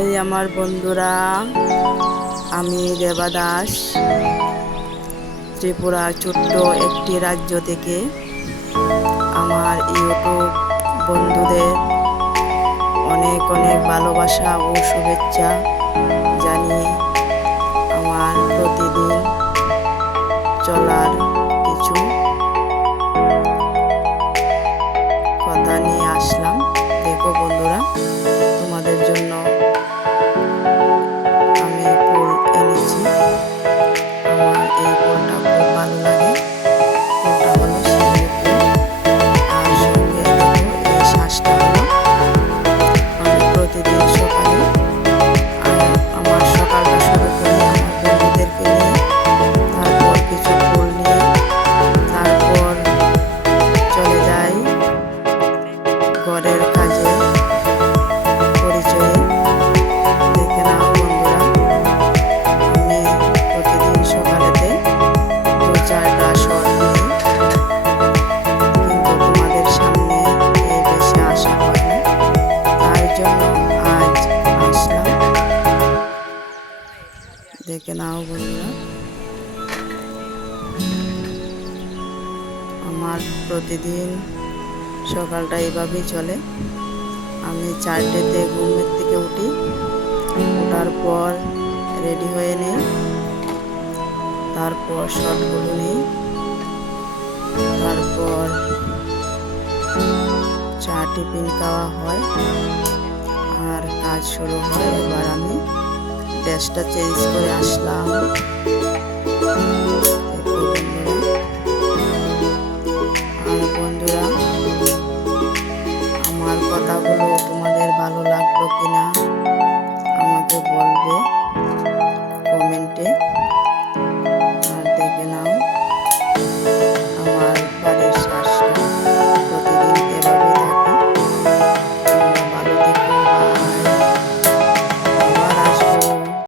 High আমার বন্ধুরা, আমি দেবা দাস, ত্রিপুরা ছোট্ট একটি রাজ্য থেকে আমার ইউটিউব বন্ধুদের অনেক অনেক ভালোবাসা ও শুভেচ্ছা জানিয়ে আমার প্রতিদিন চলার জন্য দেখে নাও বন্ধুরা আমার প্রতিদিন সকালটা এভাবেই চলে। আমি চারটেতে ঘুমের থেকে উঠি, ওঠার পর রেডি হয়ে নিই। তারপর শর্টগুলো নিই। তারপর চা, টিফিন খাওয়া হয়। কাজ শুরু হয়, এবার আমি ড্রেসটা চেঞ্জ করে আসলাম। আর বন্ধুরা, আমার কথাগুলো তোমাদের ভালো লাগল কিনা আমাকে বলবে